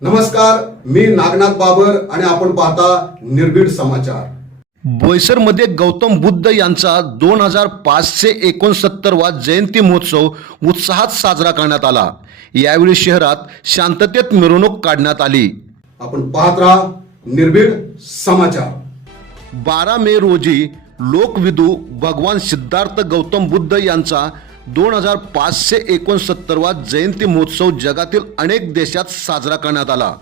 नमस्कार मी नागनाथ बाबर आणि आपण पाहता निर्भीड समाचार. बोईसरमध्ये गौतम बुद्ध यांचा दोन हजार पाचशे एकोणसत्तरवा जयंती महोत्सव उत्साहात साजरा करण्यात आला. यावेळी शहरात शांततेत मिरवणूक काढण्यात आली. आपण पाहत राहा निर्भीड समाचार. बारा मे रोजी लोकविदू भगवान सिद्धार्थ गौतम बुद्ध यांचा दोन हजार पाचशे एकोणसत्तरवा जयंती महोत्सव जगातील अनेक देशात साजरा करण्यात आला.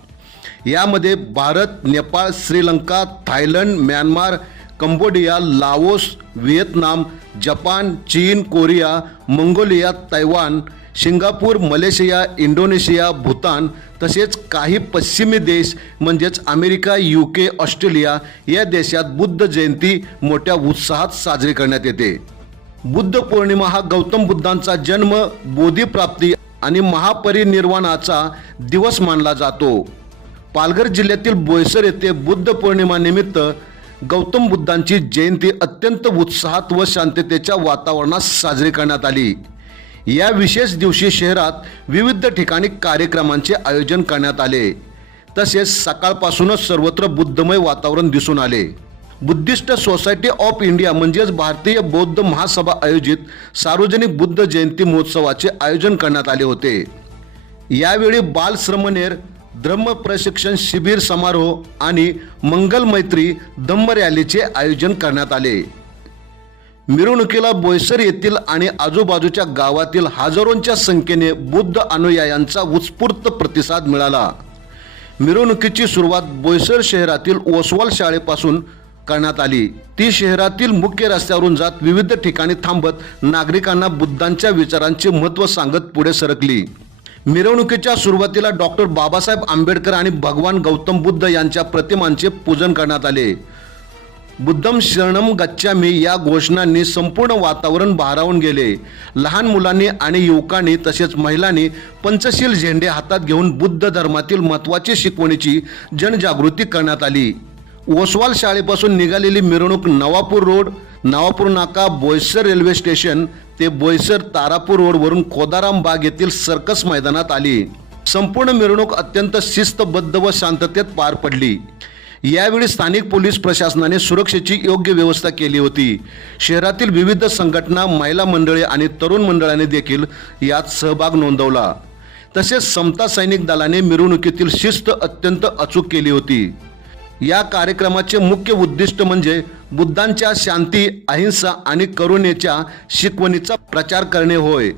यामध्ये Bharat Nepal Sri Lanka Thailand Myanmar Cambodia Laos Vietnam Japan चीन Korea Mongolia Taiwan Singapore Malaysia Indonesia Bhutan तसेच काही पश्चिमी देश म्हणजेच अमेरिका यू के ऑस्ट्रेलिया या देशात बुद्ध जयंती मोठ्या उत्साहात साजरी करण्यात येते. बुद्ध पौर्णिमा हा गौतम बुद्धांचा जन्म बोधीप्राप्ती आणि महापरिनिर्वाणाचा दिवस मानला जातो. पालघर जिल्ह्यातील बोईसर येथे बुद्ध पौर्णिमा निमित्त गौतम बुद्धांची जयंती अत्यंत उत्साहात व शांततेच्या वातावरणात साजरी करण्यात आली. या विशेष दिवशी शहरात विविध ठिकाणी कार्यक्रमांचे आयोजन करण्यात आले. तसेच सकाळपासूनच सर्वत्र बुद्धमय वातावरण दिसून आले. बुद्धिस्ट सोसायटी ऑफ इंडिया म्हणजेच भारतीय बौद्ध महासभा आयोजित सार्वजनिक बुद्ध जयंती महोत्सवाचे आयोजन करण्यात आले होते. यावेळी बालश्रमनेर ध्रम्म धम्म प्रशिक्षण शिबिर समारोह आणि मंगल मैत्री धम्म रॅलीचे आयोजन करण्यात आले. मिरवणुकीला बोईसर येथील आणि आजूबाजूच्या गावातील हजारोंच्या संख्येने बुद्ध अनुयायांचा उत्स्फूर्त प्रतिसाद मिळाला. मिरवणुकीची सुरुवात बोयसर शहरातील ओसवाल शाळेपासून करण्यात आली. ती शहरातील मुख्य रस्त्यावरून जात विविध ठिकाणी थांबत नागरिकांना बुद्धांच्या विचारांचे महत्त्व सांगत पुढे सरकली. मिरवणुकीच्या सुरुवातीला डॉक्टर बाबासाहेब आंबेडकर आणि भगवान गौतम बुद्ध यांच्या प्रतिमांचे पूजन करण्यात आले. बुद्धम शरणम गच्छामी या घोषणांनी संपूर्ण वातावरण भारावून गेले. लहान मुलांनी आणि युवकांनी तसेच महिलांनी पंचशील झेंडे हातात घेऊन बुद्ध धर्मातील महत्त्वाची शिकवणीची जनजागृती करण्यात आली. ओसवाल शाळेपासून निघालेली मिरवणूक नवापूर रोड नवापूर नाका बोईसर रेल्वे स्टेशन ते बोईसर तारापूर रोडवरून खोदाराम बाग येथील सर्कस मैदानात आली. संपूर्ण मिरवणूक अत्यंत शिस्तबद्ध व शांततेत पार पडली. यावेळी स्थानिक पोलीस प्रशासनाने सुरक्षेची योग्य व्यवस्था केली होती. शहरातील विविध संघटना महिला मंडळे आणि तरुण मंडळाने देखील यात सहभाग नोंदवला. तसेच समता सैनिक दलाने मिरवणुकीतील शिस्त अत्यंत अचूक केली होती. या कार्यक्रमाचे मुख्य उद्दिष्ट म्हणजे बुद्धांच्या शांती अहिंसा आणि करुणेच्या शिकवणीचा प्रचार करणे होय.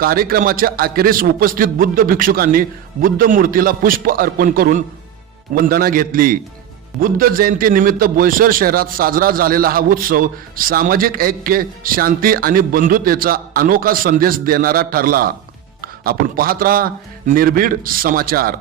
कार्यक्रमाच्या अखेरीस उपस्थित बुद्ध भिक्षुकांनी बुद्ध मूर्तीला पुष्प अर्पण करून वंदना घेतली. बुद्ध जयंती निमित्त बोईसर शहरात साजरा झालेला हा उत्सव सामाजिक ऐक्य शांती आणि बंधुतेचा अनोखा संदेश देणारा ठरला. आपण पाहत राहा निर्भीड समाचार.